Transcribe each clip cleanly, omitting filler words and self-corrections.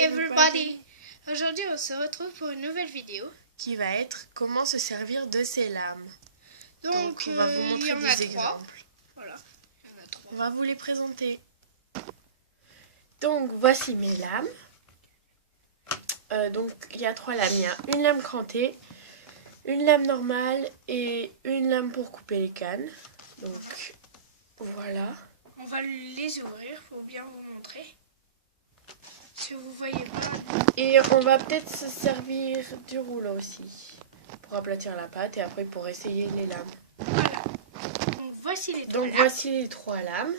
everybody! Aujourd'hui on se retrouve pour une nouvelle vidéo qui va être comment se servir de ces lames. Donc on va vous montrer des exemples. Voilà, il y en a 3. On va vous les présenter. Donc voici mes lames. Donc il y a 3 lames. Il y a une lame crantée, une lame normale et une lame pour couper les cannes. Donc voilà. On va les ouvrir pour bien vous montrer. Si vous voyez pas. Et on va peut-être se servir du rouleau aussi pour aplatir la pâte et après pour essayer les lames. Voilà. Donc voici les 3 lames. Voici les 3 lames.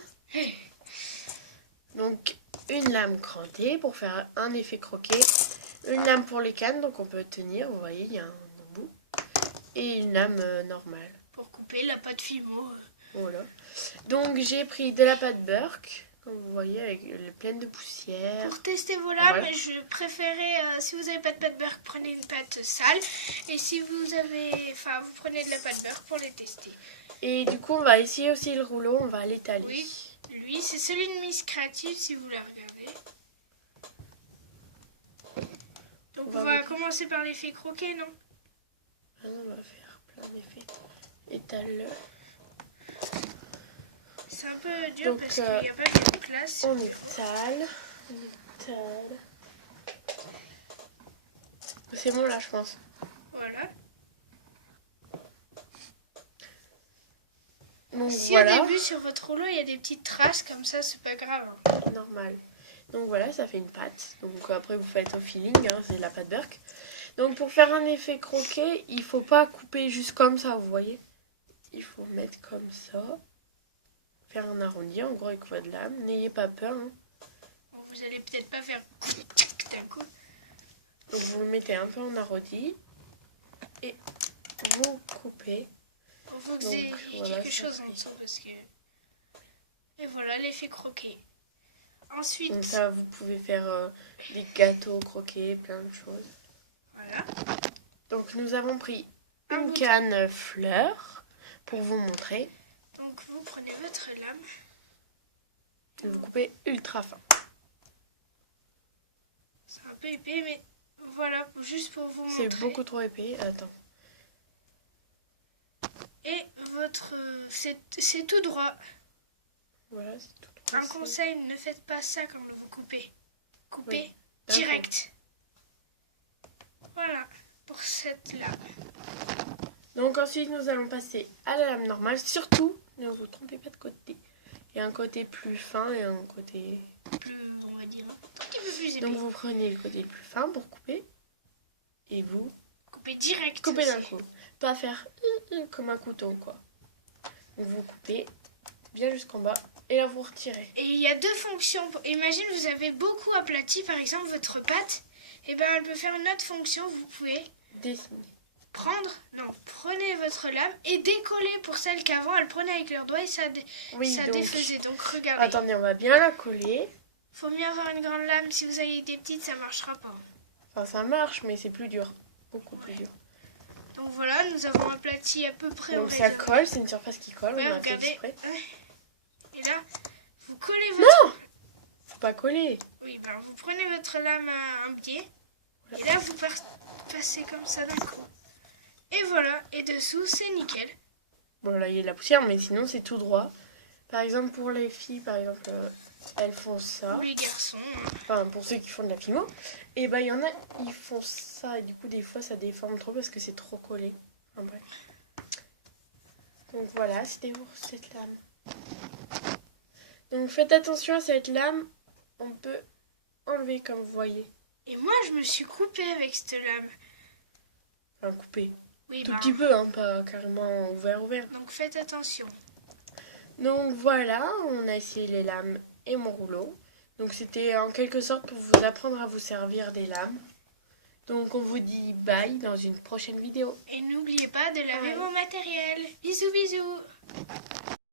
Donc une lame crantée pour faire un effet croquet, une lame pour les cannes, donc on peut tenir, vous voyez, il y a un bout, et une lame normale. Pour couper la pâte Fimo. Voilà. Donc j'ai pris de la pâte Burke, comme vous voyez, avec pleine de poussière. Pour tester vos lames, voilà. Je préférais, si vous n'avez pas de pâte Burke, prenez une pâte sale. Et si vous avez, vous prenez de la pâte Burke pour les tester. Et du coup, on va essayer aussi le rouleau, on va l'étaler. Oui, lui, c'est celui de Miss Creative, si vous la regardez. Donc on va commencer par l'effet croquet, non? Ah non, on va faire plein d'effets. Étale-le. C'est un peu dur parce qu'il n'y a pas de place. On étale. C'est bon là, je pense. Voilà. Donc, si au début sur votre rouleau il y a des petites traces comme ça, c'est pas grave. Normal. Donc voilà, ça fait une pâte. Donc après vous faites au feeling, hein, c'est la pâte Burke. Donc pour faire un effet croquet, il faut pas couper juste comme ça, vous voyez. Il faut mettre comme ça. Faire un arrondi en gros avec votre lame. N'ayez pas peur. Hein. Bon, vous allez peut-être pas faire d'un coup. Donc vous le mettez un peu en arrondi. Et vous coupez. Il faut que j'ai quelque chose en dessous parce que... Et voilà l'effet croquet. Ensuite... Donc ça vous pouvez faire des gâteaux croquets, plein de choses. Voilà. Donc nous avons pris une canne fleur pour vous montrer. Donc vous prenez votre lame. Et vous coupez ultra fin. C'est un peu épais mais voilà, juste pour vous montrer. C'est beaucoup trop épais, attends. Et votre... c'est tout droit. Voilà, c'est tout droit. Un conseil, ne faites pas ça quand vous coupez. Coupez direct. Voilà, pour cette lame. Donc ensuite, nous allons passer à la lame normale. Surtout, ne vous trompez pas de côté. Il y a un côté plus fin et un côté... plus, on va dire, un petit peu plus épais. Donc vous prenez le côté le plus fin pour couper. Et vous... coupez direct. Coupez d'un coup. Pas faire comme un couteau, quoi. Donc vous coupez bien jusqu'en bas. Et là, vous retirez. Et il y a 2 fonctions. Imagine, vous avez beaucoup aplati, par exemple, votre pâte. Et ben, elle peut faire une autre fonction. Vous pouvez dessiner. Prenez votre lame et décoller pour celles qu'avant, elle prenait avec leurs doigts et ça défaisait. Donc, regardez. Attendez, on va bien la coller. Faut mieux avoir une grande lame. Si vous avez des petites, ça marchera pas. Enfin, ça marche, mais c'est plus dur. Beaucoup plus dur. Donc voilà, nous avons aplati à peu près. Donc ça colle, c'est une surface qui colle. Ouais, on a regardez. fait exprès. Et là, vous collez votre... Non, faut pas coller. Oui, ben vous prenez votre lame à un pied. Et là, vous passez comme ça d'un coup. Et voilà, et dessous, c'est nickel. Bon, là, il y a de la poussière, mais sinon, c'est tout droit. Par exemple, pour les filles, par exemple, elles font ça. Ou les garçons. Enfin, pour ceux qui font de la fimo. Et ben, il y en a, ils font ça. Et du coup, des fois, ça déforme trop parce que c'est trop collé. Enfin, bref. Donc voilà, c'était pour cette lame. Donc faites attention à cette lame. On peut enlever comme vous voyez. Et moi, je me suis coupée avec cette lame. Enfin, coupée. Oui, tout petit peu, hein, pas carrément ouvert. Donc faites attention. Donc voilà, on a essayé les lames et mon rouleau. Donc c'était en quelque sorte pour vous apprendre à vous servir des lames. Donc on vous dit bye dans une prochaine vidéo. Et n'oubliez pas de laver vos matériels. Bisous, bisous.